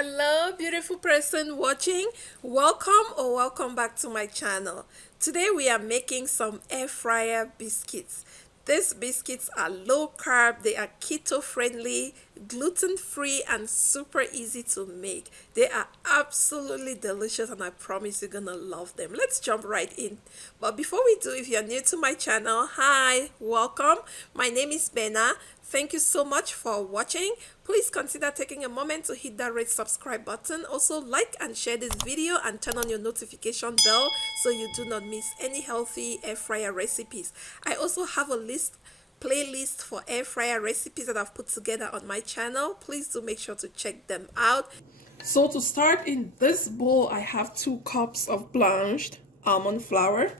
Hello, beautiful person watching. Welcome or welcome back to my channel. Today we are making some air fryer biscuits. These biscuits are low carb, they are keto friendly, gluten free, and super easy to make. They are absolutely delicious, and I promise you're gonna love them. Let's jump right in. But before we do, if you're new to my channel, hi, welcome. My name is Bena. Thank you so much for watching. Please consider taking a moment to hit that red subscribe button. Also, like and share this video and turn on your notification bell so you do not miss any healthy air fryer recipes. I also have a playlist for air fryer recipes that I've put together on my channel. Please do make sure to check them out. So to start, in this bowl I have 2 cups of blanched almond flour.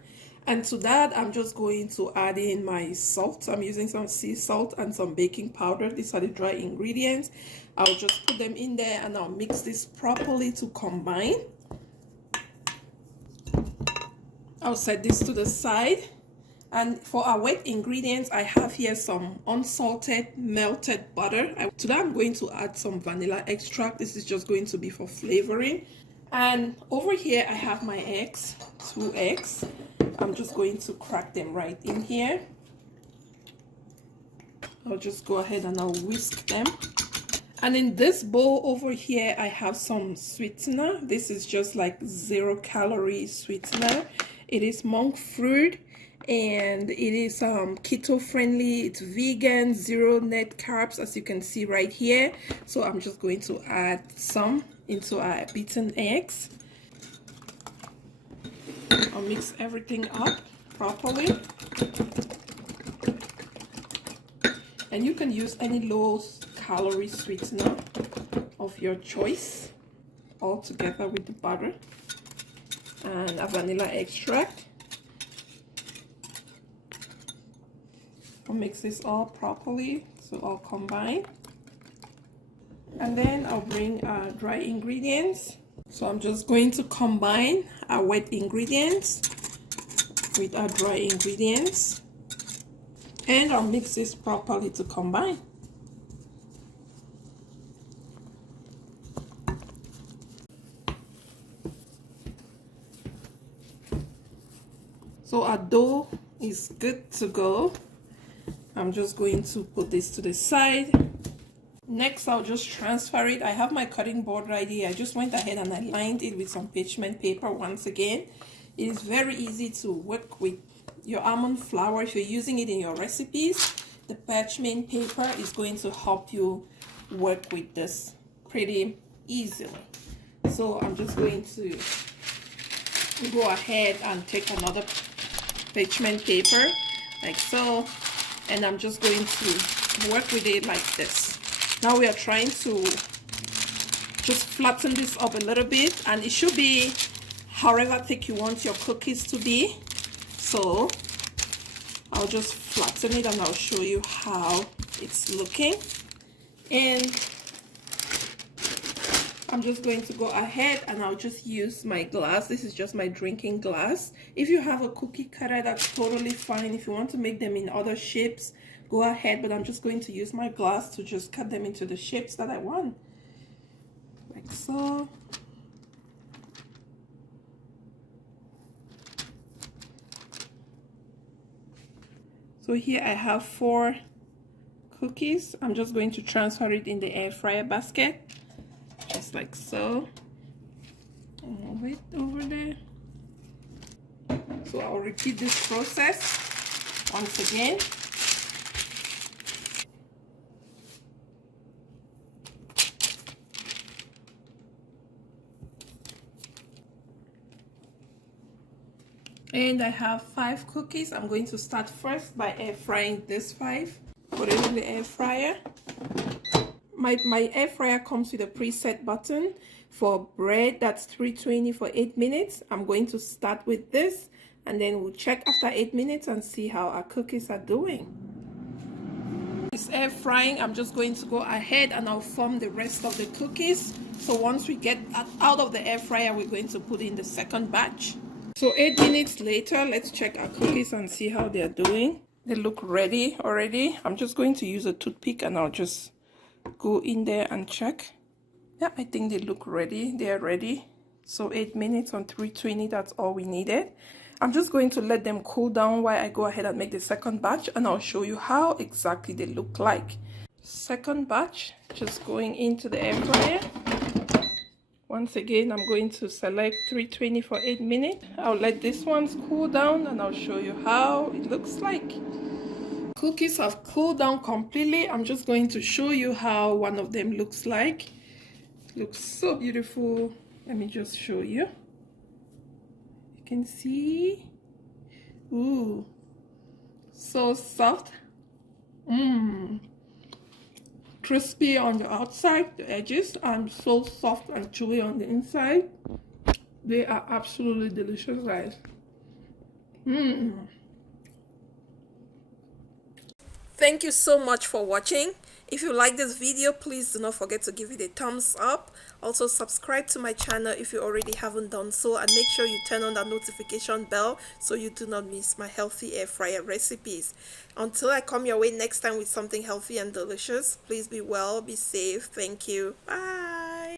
And to that, I'm just going to add in my salt. I'm using some sea salt and some baking powder. These are the dry ingredients. I'll just put them in there and I'll mix this properly to combine. I'll set this to the side. And for our wet ingredients, I have here some unsalted melted butter. To that, I'm going to add some vanilla extract. This is just going to be for flavoring. And over here, I have my eggs, 2 eggs. I'm just going to crack them right in here. I'll just go ahead and I'll whisk them. And in this bowl over here, I have some sweetener. This is just like 0-calorie sweetener. It is monk fruit and it is keto friendly. It's vegan, 0 net carbs, as you can see right here. So I'm just going to add some into our beaten eggs. I'll mix everything up properly. And you can use any low-calorie sweetener of your choice, all together with the butter and a vanilla extract. I'll mix this all properly so all combine. And then I'll bring our dry ingredients. So I'm just going to combine our wet ingredients with our dry ingredients. And I'll mix this properly to combine. So our dough is good to go. I'm just going to put this to the side. Next, I'll just transfer it. I have my cutting board right here. I just went ahead and I lined it with some parchment paper once again. It is very easy to work with your almond flour if you're using it in your recipes. The parchment paper is going to help you work with this pretty easily. So I'm just going to go ahead and take another parchment paper like so, and I'm just going to work with it like this. Now we are trying to just flatten this up a little bit, and it should be however thick you want your cookies to be. So I'll just flatten it and I'll show you how it's looking. And I'm just going to go ahead and I'll just use my glass. This is just my drinking glass. If you have a cookie cutter, that's totally fine. If you want to make them in other shapes, go ahead, but I'm just going to use my glass to just cut them into the shapes that I want. Like so. So here I have 4 cookies. I'm just going to transfer it in the air fryer basket. Just like so. Move it over there. So I'll repeat this process once again. And I have 5 cookies. I'm going to start first by air frying this 5. Put it in the air fryer. My air fryer comes with a preset button. For bread, that's 320 for 8 minutes. I'm going to start with this, and then we'll check after 8 minutes and see how our cookies are doing. This air frying, I'm just going to go ahead and I'll form the rest of the cookies. So once we get out of the air fryer, we're going to put in the second batch. So 8 minutes later, let's check our cookies and see how they're doing. They look ready already. I'm just going to use a toothpick and I'll just go in there and check. Yeah, I think they look ready. They are ready. So 8 minutes on 320, that's all we needed. I'm just going to let them cool down while I go ahead and make the second batch, and I'll show you how exactly they look like. Second batch, just going into the air fryer. Once again, I'm going to select 320 for 8 minutes. I'll let these ones cool down and I'll show you how it looks like. Cookies have cooled down completely. I'm just going to show you how one of them looks like. Looks so beautiful. Let me just show you. You can see. Ooh, so soft. Crispy on the outside, the edges, and so soft and chewy on the inside. They are absolutely delicious, guys. Thank you so much for watching. If you like this video, please do not forget to give it a thumbs up. Also subscribe to my channel if you already haven't done so, and make sure you turn on that notification bell so you do not miss my healthy air fryer recipes. Until I come your way next time with something healthy and delicious, please be well, be safe. Thank you. Bye.